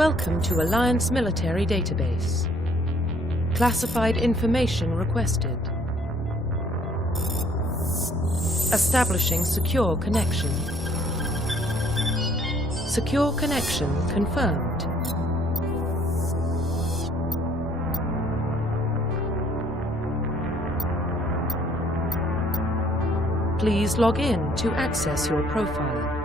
Welcome to Alliance Military Database. Classified information requested. Establishing secure connection. Secure connection confirmed. Please log in to access your profile.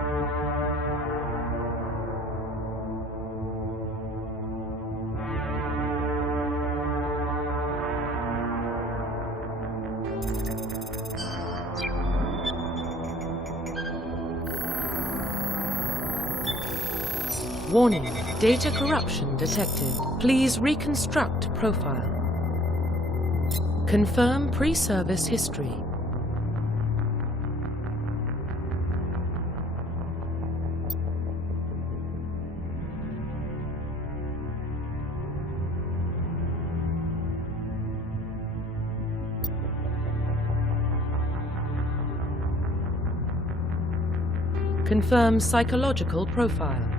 Warning, data corruption detected. Please reconstruct profile. Confirm pre-service history. Confirm psychological profile.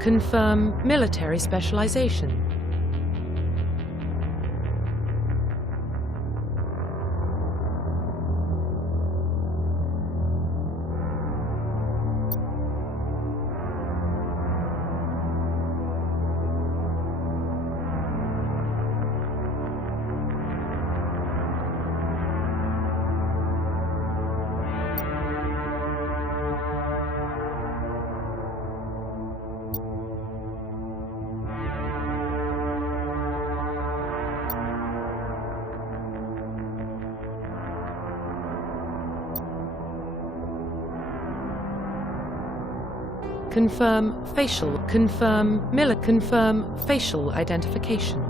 Confirm military specialization. Confirm facial identification.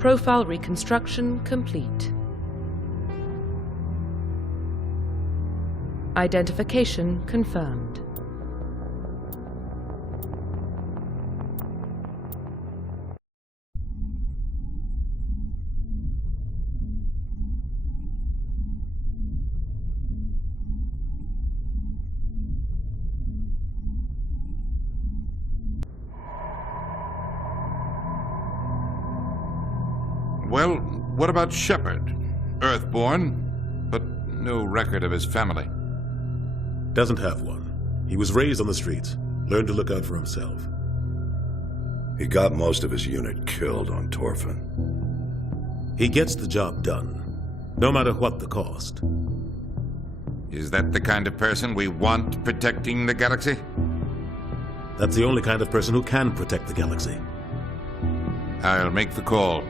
Profile reconstruction complete. Identification confirmed. Well, what about Shepard? Earthborn? No record of his family. Doesn't have one. He was raised on the streets, learned to look out for himself. He got most of his unit killed on Torfin. He gets the job done, no matter what the cost. Is that the kind of person we want protecting the galaxy? That's the only kind of person who can protect the galaxy. I'll make the call.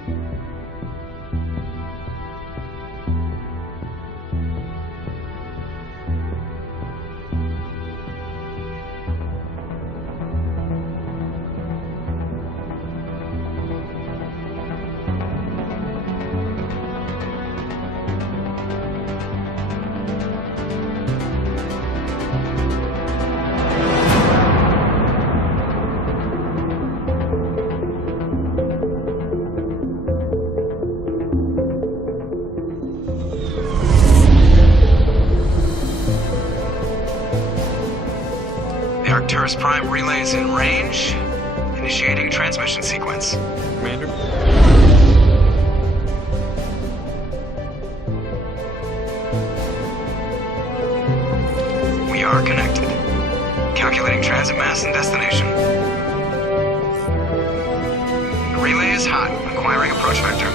Arcturus Prime relays in range. Initiating transmission sequence. Commander? We are connected. Calculating transit mass and destination. The relay is hot. Acquiring approach vector.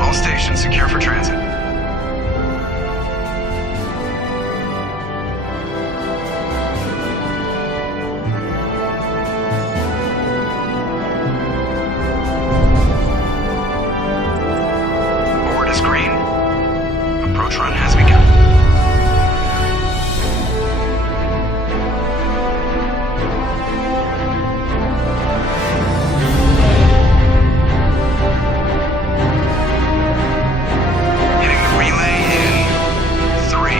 All stations secure for transit. Approach run has begun. Hitting the relay in 3,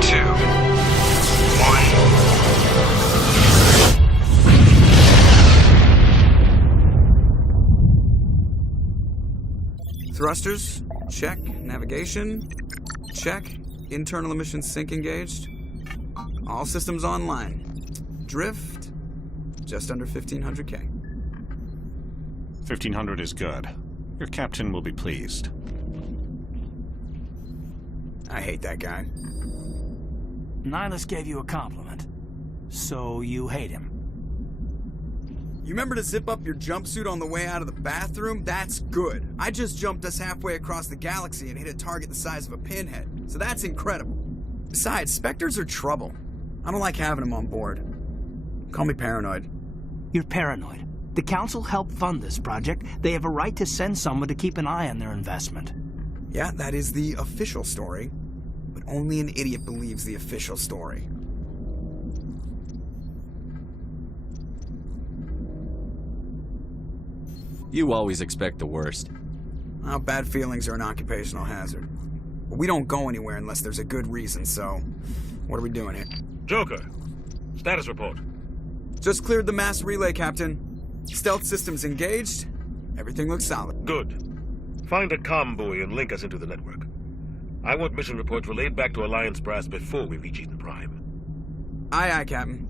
2, 1. Thrusters, check. Navigation, check. Internal emissions sync engaged. All systems online. Drift, just under 1,500K. 1,500 is good. Your captain will be pleased. I hate that guy. Nihilus gave you a compliment. So you hate him. You remember to zip up your jumpsuit on the way out of the bathroom? That's good. I just jumped us halfway across the galaxy and hit a target the size of a pinhead. So that's incredible. Besides, Spectres are trouble. I don't like having them on board. Call me paranoid. You're paranoid. The Council helped fund this project. They have a right to send someone to keep an eye on their investment. Yeah, that is the official story. But only an idiot believes the official story. You always expect the worst. Well, bad feelings are an occupational hazard. But we don't go anywhere unless there's a good reason, so... What are we doing here? Joker, status report. Just cleared the mass relay, Captain. Stealth systems engaged. Everything looks solid. Good. Find a comm buoy and link us into the network. I want mission reports relayed back to Alliance Brass before we reach Eden Prime. Aye, aye, Captain.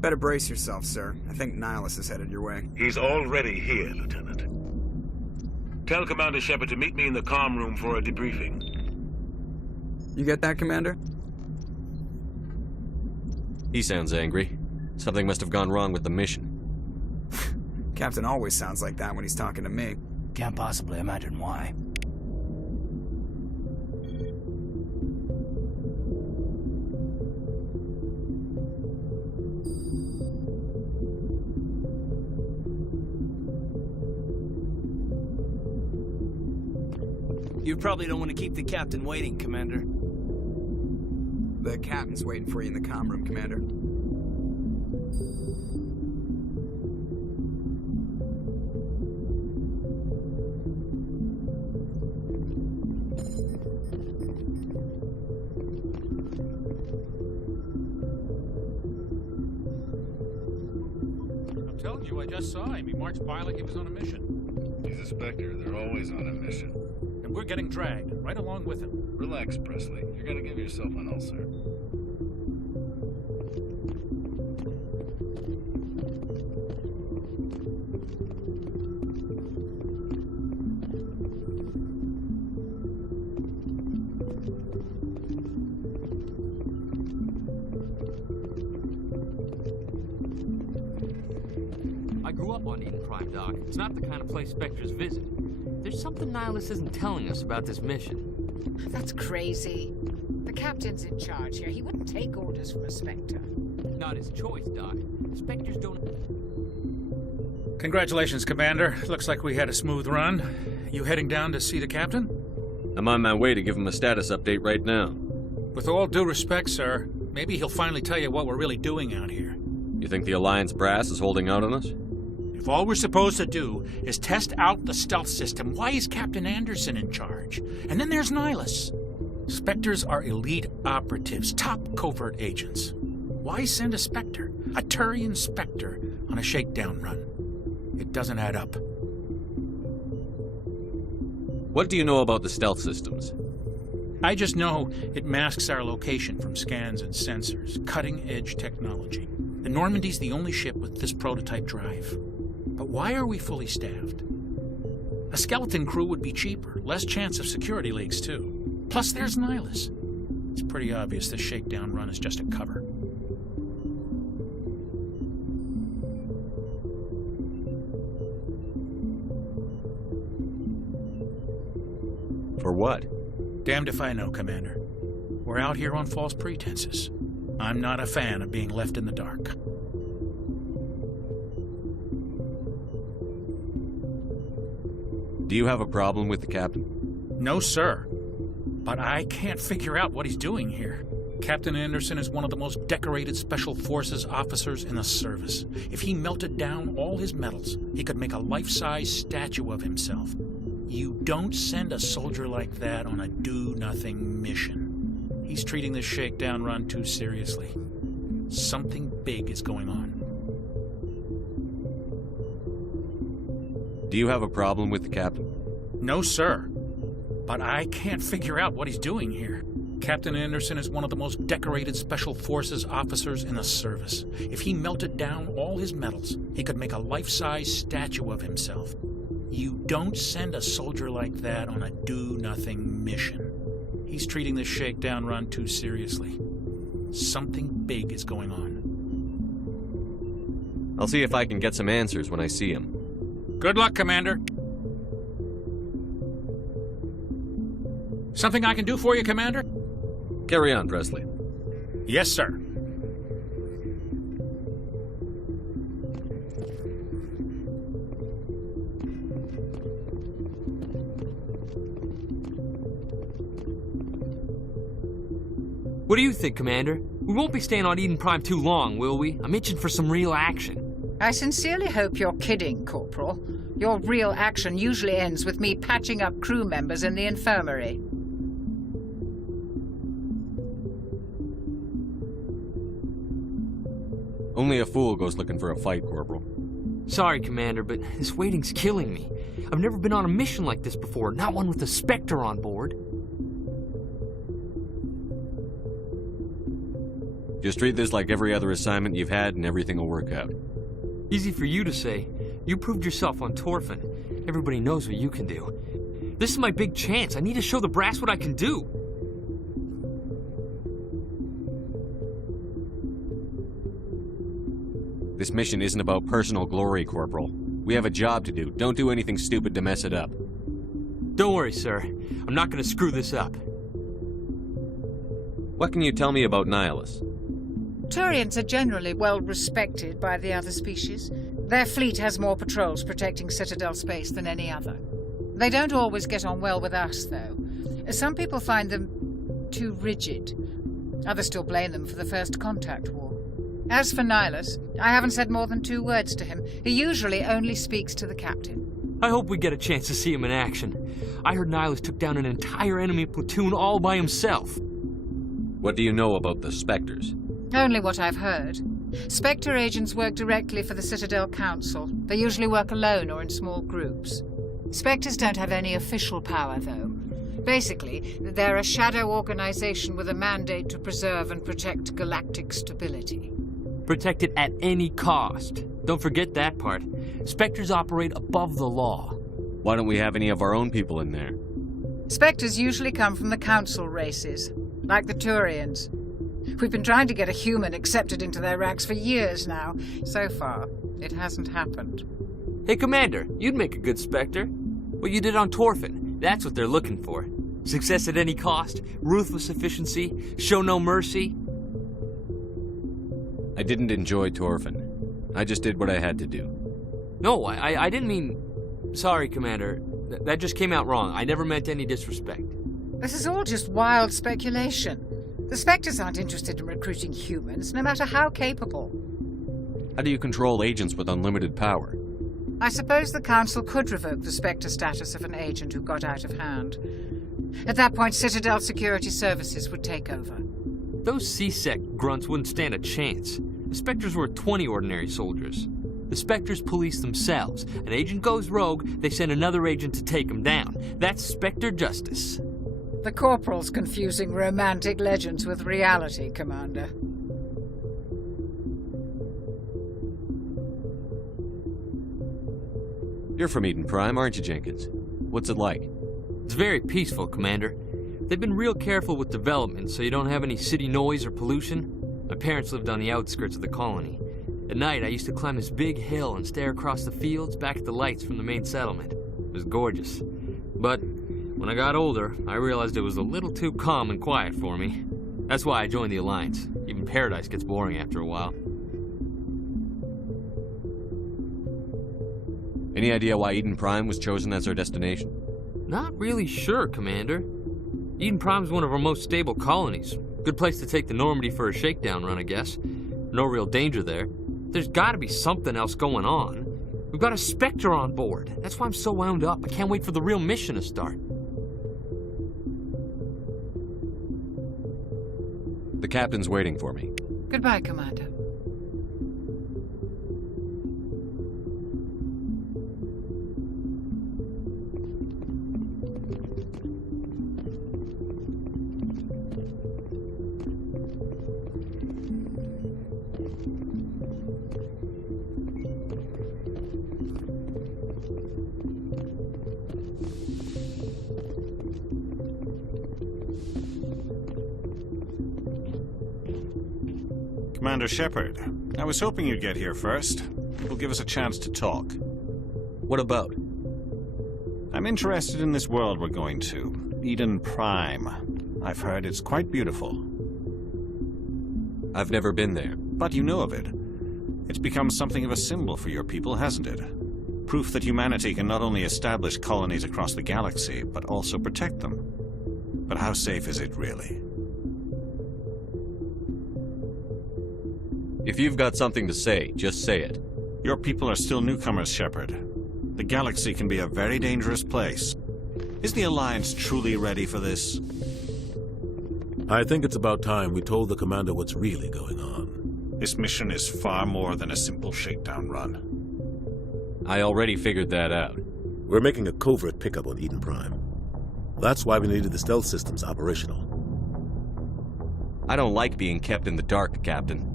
Better brace yourself, sir. I think Nihilus is headed your way. He's already here, Lieutenant. Tell Commander Shepard to meet me in the comm room for a debriefing. You get that, Commander? He sounds angry. Something must have gone wrong with the mission. Captain always sounds like that when he's talking to me. Can't possibly imagine why. You probably don't want to keep the captain waiting, Commander. The captain's waiting for you in the comm room, Commander. I'm telling you, I just saw him. He marched by like he was on a mission. He's a Spectre. They're always on a mission. And we're getting dragged, right along with him. Relax, Presley. You're gonna give yourself an ulcer. up on Eden Prime, Doc. It's not the kind of place Spectres visit. There's something Nihilus isn't telling us about this mission. That's crazy. The captain's in charge here. He wouldn't take orders from a Spectre. Not his choice, Doc. Spectres don't... Congratulations, Commander. Looks like we had a smooth run. You heading down to see the captain? I'm on my way to give him a status update right now. With all due respect, sir, maybe he'll finally tell you what we're really doing out here. You think the Alliance brass is holding out on us? If all we're supposed to do is test out the stealth system, why is Captain Anderson in charge? And then there's Nihilus. Spectres are elite operatives, top covert agents. Why send a Spectre, a Turian Spectre, on a shakedown run? It doesn't add up. What do you know about the stealth systems? I just know it masks our location from scans and sensors, cutting-edge technology. The Normandy's the only ship with this prototype drive. But why are we fully staffed? A skeleton crew would be cheaper, less chance of security leaks too. Plus there's Nihilus. It's pretty obvious this shakedown run is just a cover. For what? Damned if I know, Commander. We're out here on false pretenses. I'm not a fan of being left in the dark. Do you have a problem with the captain? No, sir. But I can't figure out what he's doing here. Captain Anderson is one of the most decorated Special Forces officers in the service. If he melted down all his medals, he could make a life-size statue of himself. You don't send a soldier like that on a do-nothing mission. He's treating this shakedown run too seriously. Something big is going on. Do you have a problem with the captain? No, sir. But I can't figure out what he's doing here. Captain Anderson is one of the most decorated Special Forces officers in the service. If he melted down all his medals, he could make a life-size statue of himself. You don't send a soldier like that on a do-nothing mission. He's treating this shakedown run too seriously. Something big is going on. I'll see if I can get some answers when I see him. Good luck, Commander. Something I can do for you, Commander? Carry on, Presley. Yes, sir. What do you think, Commander? We won't be staying on Eden Prime too long, will we? I'm itching for some real action. I sincerely hope you're kidding, Corporal. Your real action usually ends with me patching up crew members in the infirmary. Only a fool goes looking for a fight, Corporal. Sorry, Commander, but this waiting's killing me. I've never been on a mission like this before, not one with a Spectre on board. Just treat this like every other assignment you've had and everything will work out. Easy for you to say. You proved yourself on Torfin. Everybody knows what you can do. This is my big chance. I need to show the brass what I can do. This mission isn't about personal glory, Corporal. We have a job to do. Don't do anything stupid to mess it up. Don't worry, sir. I'm not going to screw this up. What can you tell me about Nihilus? Turians are generally well respected by the other species. Their fleet has more patrols protecting Citadel space than any other. They don't always get on well with us, though. Some people find them too rigid. Others still blame them for the First Contact War. As for Nihilus, I haven't said more than 2 words to him. He usually only speaks to the captain. I hope we get a chance to see him in action. I heard Nihilus took down an entire enemy platoon all by himself. What do you know about the Spectres? Only what I've heard. Spectre agents work directly for the Citadel Council. They usually work alone or in small groups. Spectres don't have any official power, though. Basically, they're a shadow organization with a mandate to preserve and protect galactic stability. Protect it at any cost. Don't forget that part. Spectres operate above the law. Why don't we have any of our own people in there? Spectres usually come from the Council races, like the Turians. We've been trying to get a human accepted into their ranks for years now. So far, it hasn't happened. Hey, Commander, you'd make a good Spectre. What you did on Torfin, that's what they're looking for. Success at any cost, ruthless efficiency, show no mercy. I didn't enjoy Torfin. I just did what I had to do. No, I didn't mean... Sorry, Commander. That just came out wrong. I never meant any disrespect. This is all just wild speculation. The Spectres aren't interested in recruiting humans, no matter how capable. How do you control agents with unlimited power? I suppose the Council could revoke the Spectre status of an agent who got out of hand. At that point, Citadel Security Services would take over. Those C-Sec grunts wouldn't stand a chance. The Spectres were 20 ordinary soldiers. The Spectres police themselves. An agent goes rogue, they send another agent to take him down. That's Spectre justice. The Corporal's confusing romantic legends with reality, Commander. You're from Eden Prime, aren't you, Jenkins? What's it like? It's very peaceful, Commander. They've been real careful with development, so you don't have any city noise or pollution. My parents lived on the outskirts of the colony. At night, I used to climb this big hill and stare across the fields back at the lights from the main settlement. It was gorgeous. But when I got older, I realized it was a little too calm and quiet for me. That's why I joined the Alliance. Even Paradise gets boring after a while. Any idea why Eden Prime was chosen as our destination? Not really sure, Commander. Eden Prime's one of our most stable colonies. Good place to take the Normandy for a shakedown run, I guess. No real danger there. There's gotta be something else going on. We've got a Spectre on board. That's why I'm so wound up. I can't wait for the real mission to start. The captain's waiting for me. Goodbye, Commander. Commander Shepard, I was hoping you'd get here first. It will give us a chance to talk. What about? I'm interested in this world we're going to, Eden Prime. I've heard it's quite beautiful. I've never been there. But you know of it. It's become something of a symbol for your people, hasn't it? Proof that humanity can not only establish colonies across the galaxy, but also protect them. But how safe is it really? If you've got something to say, just say it. Your people are still newcomers, Shepard. The galaxy can be a very dangerous place. Is the Alliance truly ready for this? I think it's about time we told the Commander what's really going on. This mission is far more than a simple shakedown run. I already figured that out. We're making a covert pickup on Eden Prime. That's why we needed the stealth systems operational. I don't like being kept in the dark, Captain.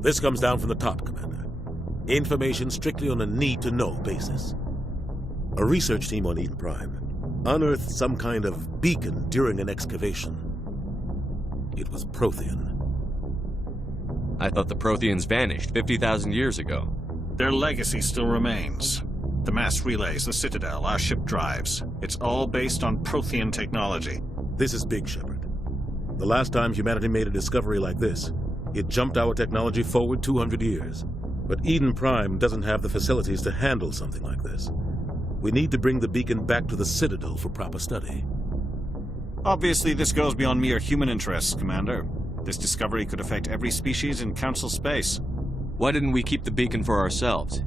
This comes down from the top, Commander. Information strictly on a need-to-know basis. A research team on Eden Prime unearthed some kind of beacon during an excavation. It was Prothean. I thought the Protheans vanished 50,000 years ago. Their legacy still remains. The mass relays, the Citadel, our ship drives. It's all based on Prothean technology. This is big, Shepard. The last time humanity made a discovery like this, it jumped our technology forward 200 years. But Eden Prime doesn't have the facilities to handle something like this. We need to bring the beacon back to the Citadel for proper study. Obviously, this goes beyond mere human interests, Commander. This discovery could affect every species in Council space. Why didn't we keep the beacon for ourselves?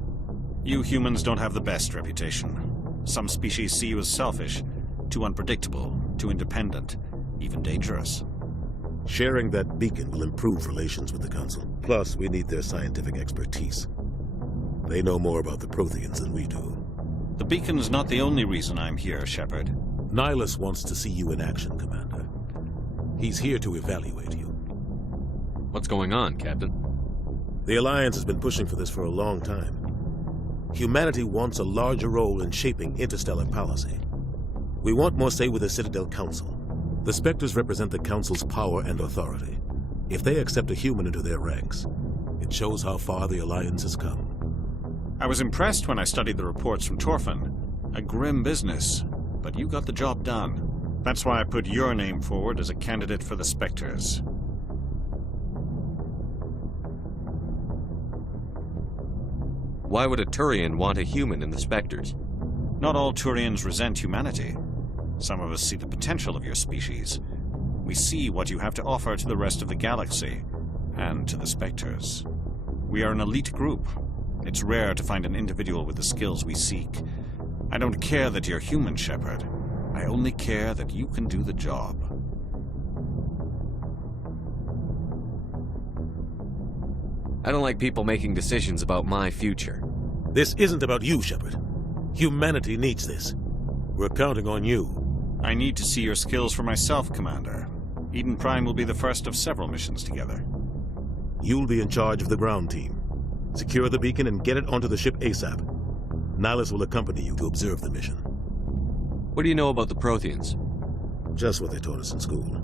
You humans don't have the best reputation. Some species see you as selfish, too unpredictable, too independent, even dangerous. Sharing that beacon will improve relations with the Council. Plus, we need their scientific expertise. They know more about the Protheans than we do. The beacon's not the only reason I'm here, Shepard. Nihilus wants to see you in action, Commander. He's here to evaluate you. What's going on, Captain? The Alliance has been pushing for this for a long time. Humanity wants a larger role in shaping interstellar policy. We want more say with the Citadel Council. The Spectres represent the Council's power and authority. If they accept a human into their ranks, it shows how far the Alliance has come. I was impressed when I studied the reports from Torfin. A grim business, but you got the job done. That's why I put your name forward as a candidate for the Spectres. Why would a Turian want a human in the Spectres? Not all Turians resent humanity. Some of us see the potential of your species. We see what you have to offer to the rest of the galaxy, and to the Spectres. We are an elite group. It's rare to find an individual with the skills we seek. I don't care that you're human, Shepard. I only care that you can do the job. I don't like people making decisions about my future. This isn't about you, Shepard. Humanity needs this. We're counting on you. I need to see your skills for myself, Commander. Eden Prime will be the first of several missions together. You'll be in charge of the ground team. Secure the beacon and get it onto the ship ASAP. Nihilus will accompany you to observe the mission. What do you know about the Protheans? Just what they taught us in school.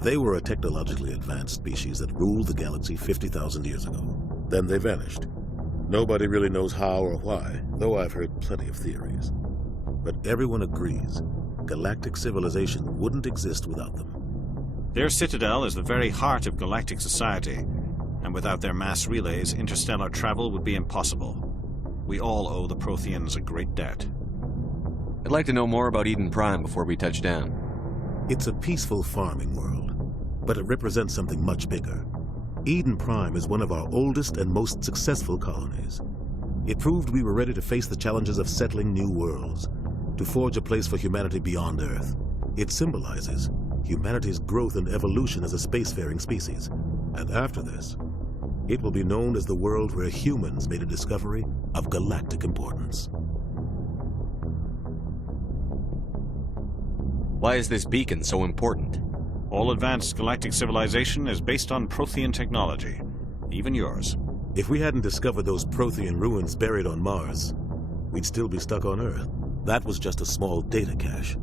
They were a technologically advanced species that ruled the galaxy 50,000 years ago. Then they vanished. Nobody really knows how or why, though I've heard plenty of theories. But everyone agrees, galactic civilization wouldn't exist without them. Their citadel is the very heart of galactic society, and without their mass relays, interstellar travel would be impossible. We all owe the Protheans a great debt. I'd like to know more about Eden Prime before we touch down. It's a peaceful farming world, but it represents something much bigger. Eden Prime is one of our oldest and most successful colonies. It proved we were ready to face the challenges of settling new worlds, to forge a place for humanity beyond Earth. It symbolizes humanity's growth and evolution as a spacefaring species. And after this, it will be known as the world where humans made a discovery of galactic importance. Why is this beacon so important? All advanced galactic civilization is based on Prothean technology, even yours. If we hadn't discovered those Prothean ruins buried on Mars, we'd still be stuck on Earth. That was just a small data cache.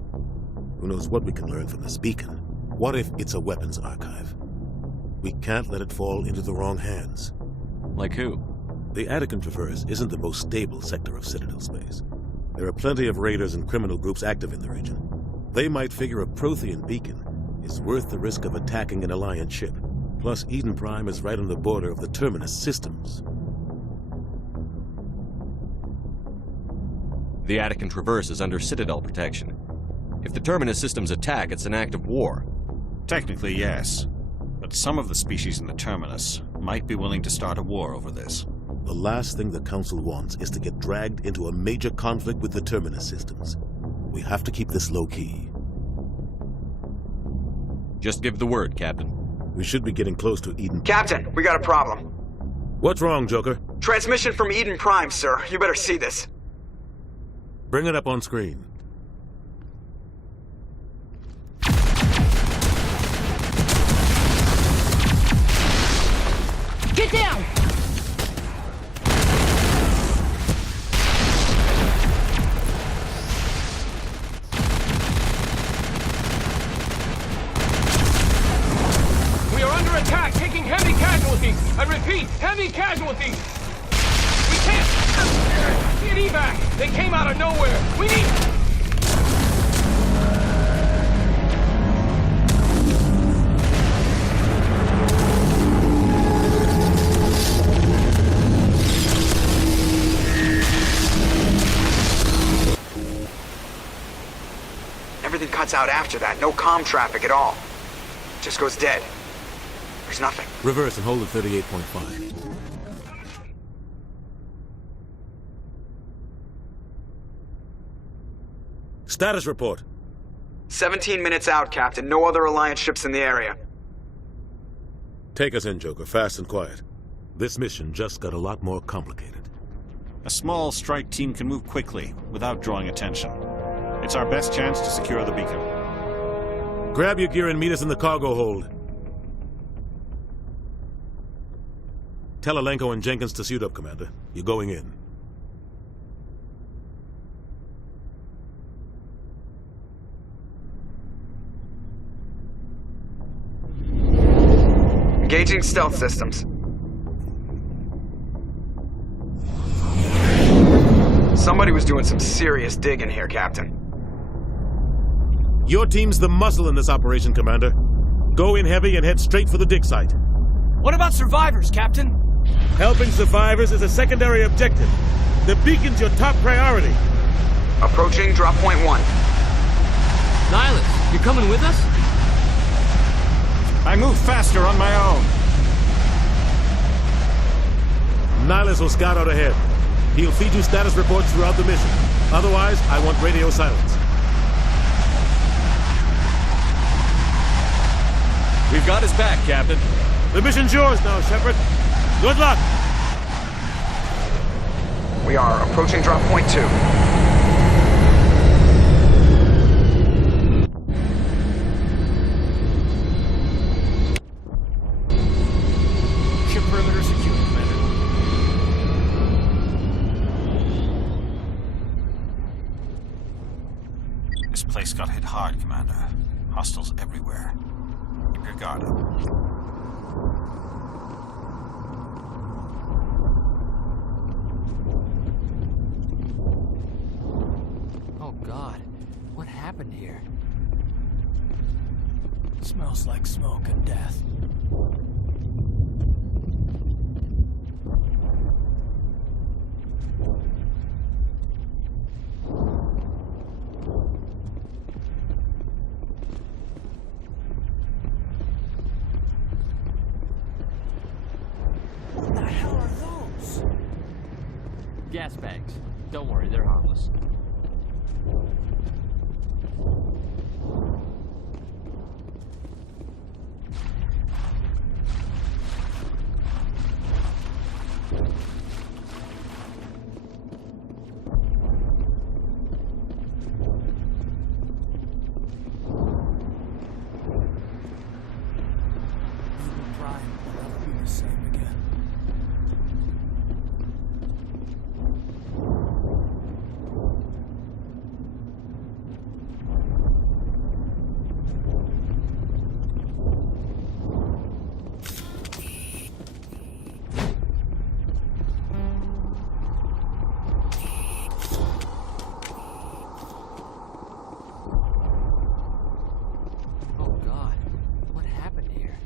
Who knows what we can learn from this beacon? What if it's a weapons archive? We can't let it fall into the wrong hands. Like who? The Attican Traverse isn't the most stable sector of Citadel space. There are plenty of raiders and criminal groups active in the region. They might figure a Prothean beacon is worth the risk of attacking an Alliance ship. Plus, Eden Prime is right on the border of the Terminus systems. The Attican Traverse is under Citadel protection. If the Terminus systems attack, it's an act of war. Technically, yes. But some of the species in the Terminus might be willing to start a war over this. The last thing the Council wants is to get dragged into a major conflict with the Terminus systems. We have to keep this low-key. Just give the word, Captain. We should be getting close to Eden. Captain, we got a problem. What's wrong, Joker? Transmission from Eden Prime, sir. You better see this. Bring it up on screen. Get down! We are under attack, taking heavy casualties. I repeat, heavy casualties. We can't get evac. They came out of nowhere. We need... Everything cuts out after that. No comm traffic at all. Just goes dead. There's nothing. Reverse and hold at 38.5. Status report. 17 minutes out, Captain. No other Alliance ships in the area. Take us in, Joker, fast and quiet. This mission just got a lot more complicated. A small strike team can move quickly, without drawing attention. It's our best chance to secure the beacon. Grab your gear and meet us in the cargo hold. Tell Alenko and Jenkins to suit up, Commander. You're going in. Engaging stealth systems. Somebody was doing some serious digging here, Captain. Your team's the muscle in this operation, Commander. Go in heavy and head straight for the dig site. What about survivors, Captain? Helping survivors is a secondary objective. The beacon's your top priority. Approaching drop point 1. Nihilus, you coming with us? I move faster on my own. Nihilus will scout out ahead. He'll feed you status reports throughout the mission. Otherwise, I want radio silence. We've got his back, Captain. The mission's yours now, Shepard. Good luck! We are approaching drop point 2. Ship perimeter secure, Commander. This place got hit hard, Commander. Hostiles everywhere. Keep your guard up. Oh God, what happened here? Smells like smoke and death. What the hell are those? Gas bags. Don't worry, they're harmless. Prime will never be the same again. Oh God, what happened here?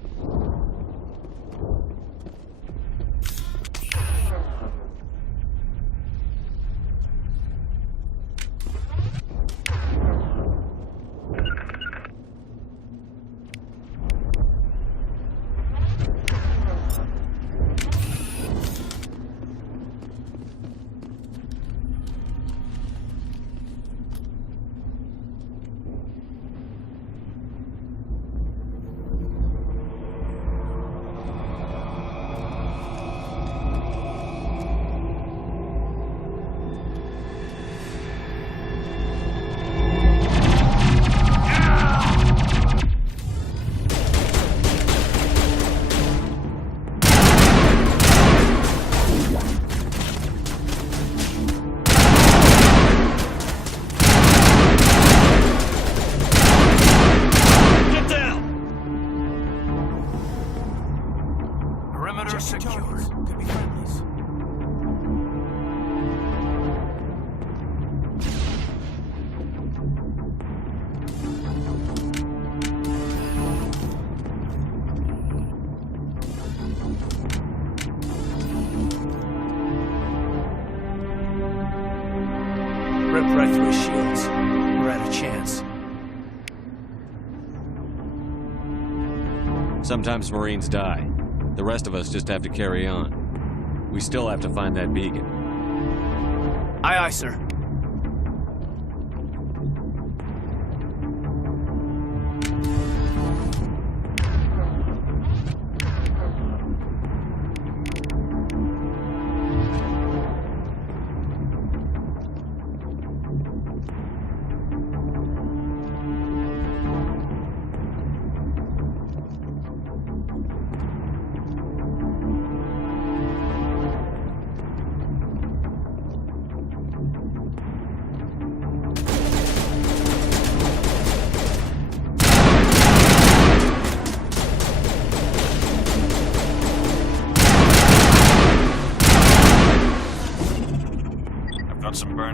Perimeter secured. Could be friendlies. Rip right through his shields. We're at a chance. Sometimes Marines die. The rest of us just have to carry on. We still have to find that beacon. Aye, aye, sir.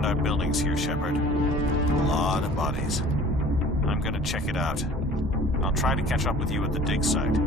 our buildings here, Shepard. A lot of bodies. I'm gonna check it out. I'll try to catch up with you at the dig site.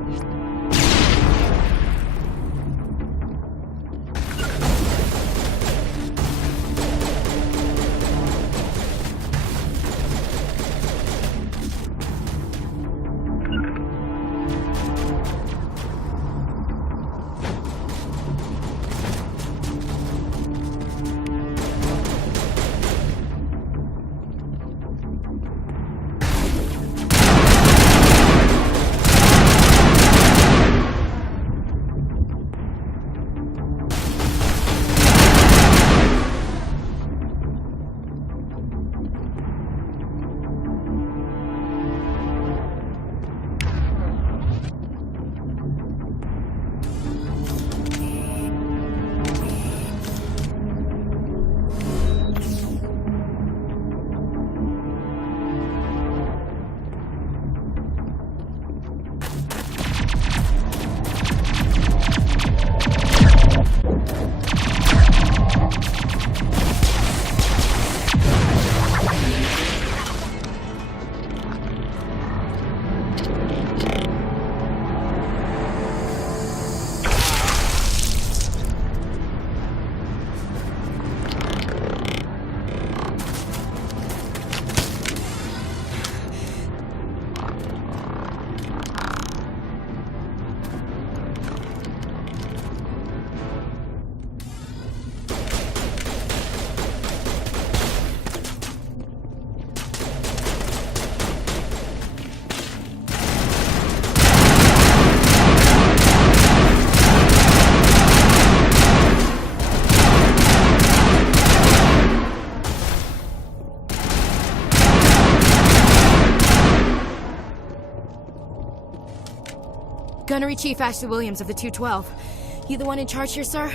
Gunnery Chief Ashley Williams of the 212. You the one in charge here, sir?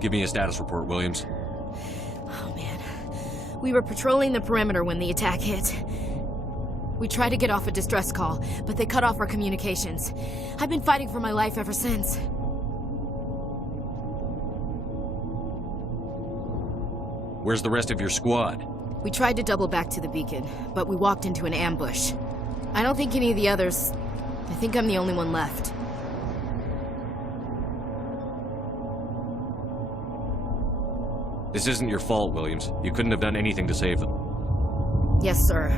Give me a status report, Williams. Oh, man. We were patrolling the perimeter when the attack hit. We tried to get off a distress call, but they cut off our communications. I've been fighting for my life ever since. Where's the rest of your squad? We tried to double back to the beacon, but we walked into an ambush. I don't think any of the others... I think I'm the only one left. This isn't your fault, Williams. You couldn't have done anything to save them. Yes, sir.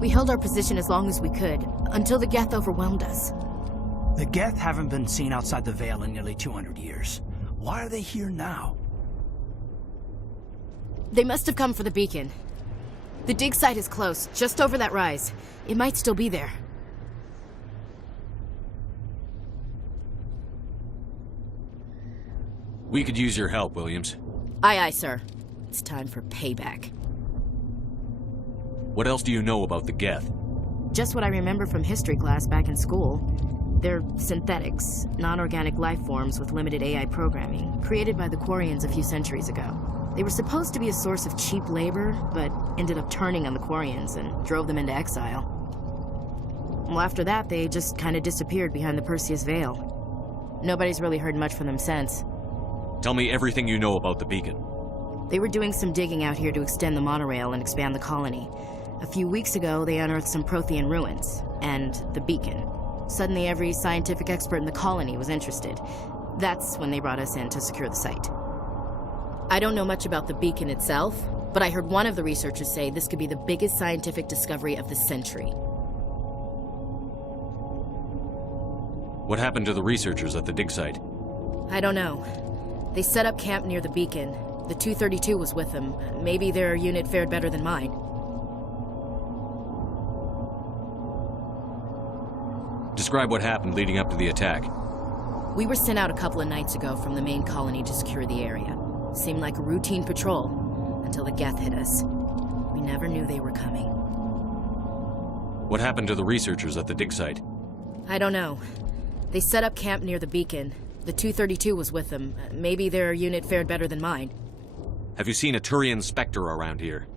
We held our position as long as we could, until the Geth overwhelmed us. The Geth haven't been seen outside the Veil in nearly 200 years. Why are they here now? They must have come for the beacon. The dig site is close, just over that rise. It might still be there. We could use your help, Williams. Aye, aye, sir. It's time for payback. What else do you know about the Geth? Just what I remember from history class back in school. They're synthetics, non-organic life forms with limited AI programming, created by the Quarians a few centuries ago. They were supposed to be a source of cheap labor, but ended up turning on the Quarians and drove them into exile. Well, after that, they just kind of disappeared behind the Perseus Veil. Nobody's really heard much from them since. Tell me everything you know about the beacon. They were doing some digging out here to extend the monorail and expand the colony. A few weeks ago, they unearthed some Prothean ruins, and the beacon. Suddenly, every scientific expert in the colony was interested. That's when they brought us in to secure the site. I don't know much about the beacon itself, but I heard one of the researchers say this could be the biggest scientific discovery of the century. What happened to the researchers at the dig site? I don't know. They set up camp near the beacon. The 232 was with them. Maybe their unit fared better than mine. Describe what happened leading up to the attack. We were sent out a couple of nights ago from the main colony to secure the area. Seemed like a routine patrol, until the Geth hit us. We never knew they were coming. What happened to the researchers at the dig site? I don't know. They set up camp near the beacon. The 232 was with them. Maybe their unit fared better than mine. Have you seen a Turian Spectre around here?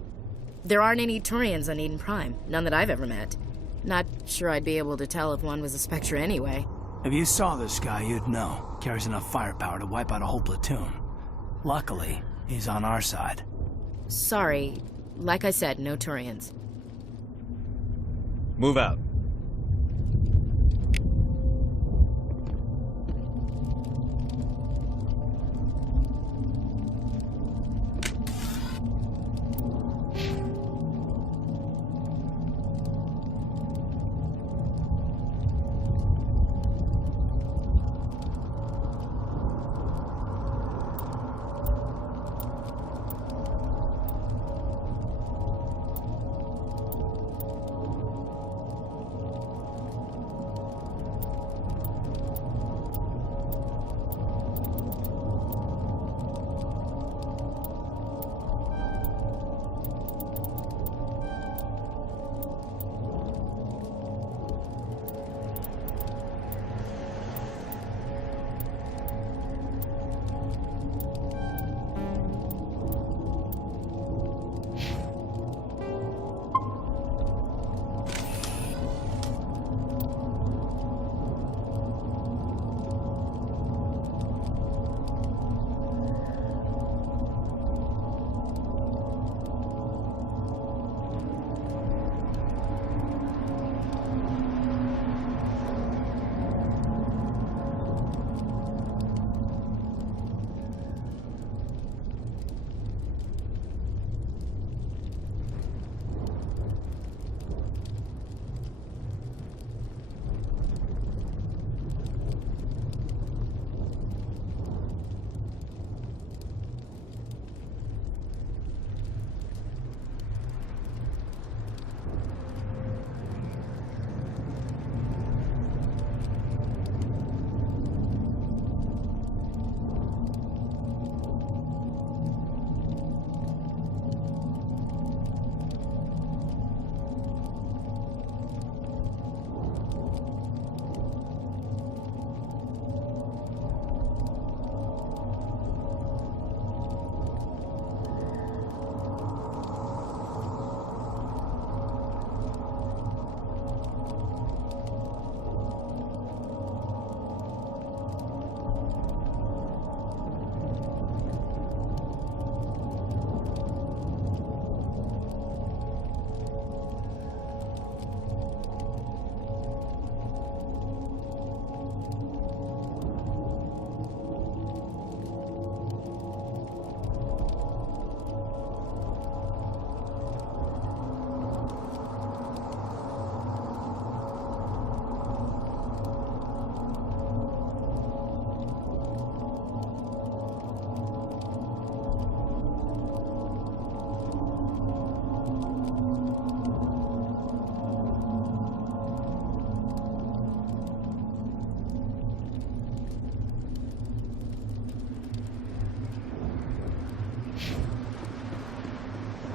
There aren't any Turians on Eden Prime. None that I've ever met. Not sure I'd be able to tell if one was a Spectre anyway. If you saw this guy, you'd know. Carries enough firepower to wipe out a whole platoon. Luckily, he's on our side. Sorry. Like I said, no Turians. Move out.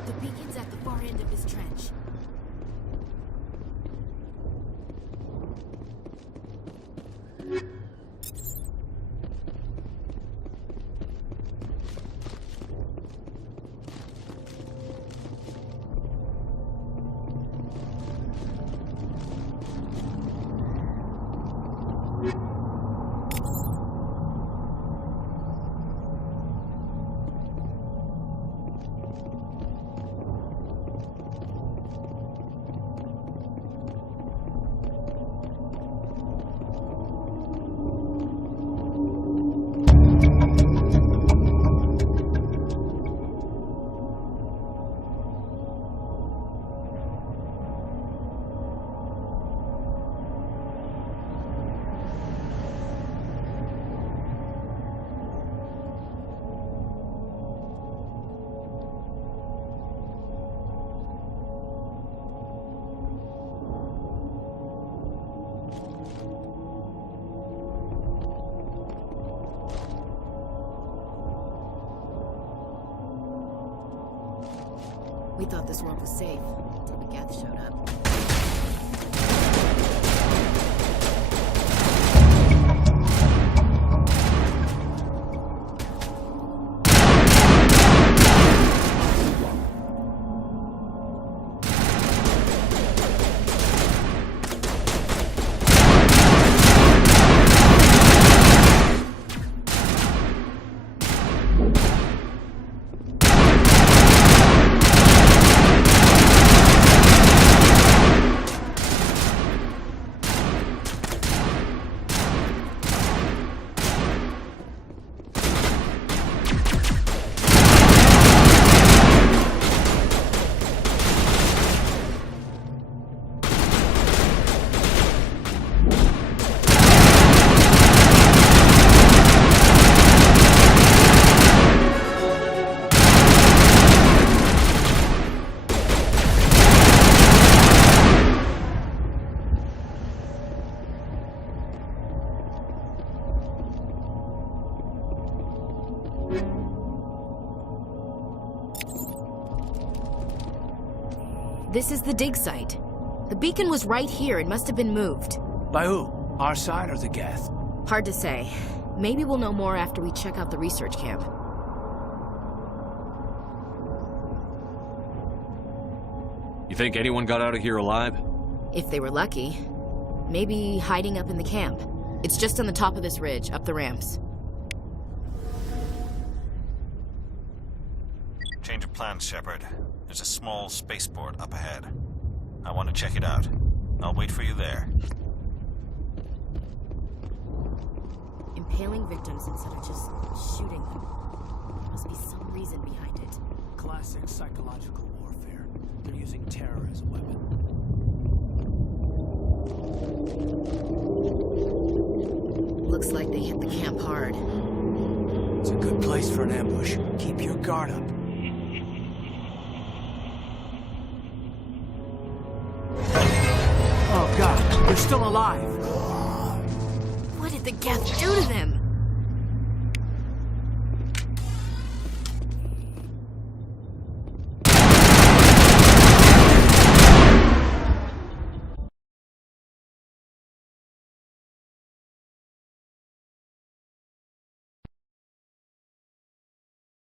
The beacon's at the far end of this trench. We thought this world was safe until the Geth showed up. This is the dig site. The beacon was right here. It must have been moved. By who? Our side or the Geth? Hard to say. Maybe we'll know more after we check out the research camp. You think anyone got out of here alive? If they were lucky. Maybe hiding up in the camp. It's just on the top of this ridge, up the ramps. Change of plans, Shepard. There's a small spaceport up ahead. I want to check it out. I'll wait for you there. Impaling victims instead of just shooting them. There must be some reason behind it. Classic psychological warfare. They're using terror as a weapon. Looks like they hit the camp hard. It's a good place for an ambush. Keep your guard up. Oh God, they're still alive. What did the Geth do to them?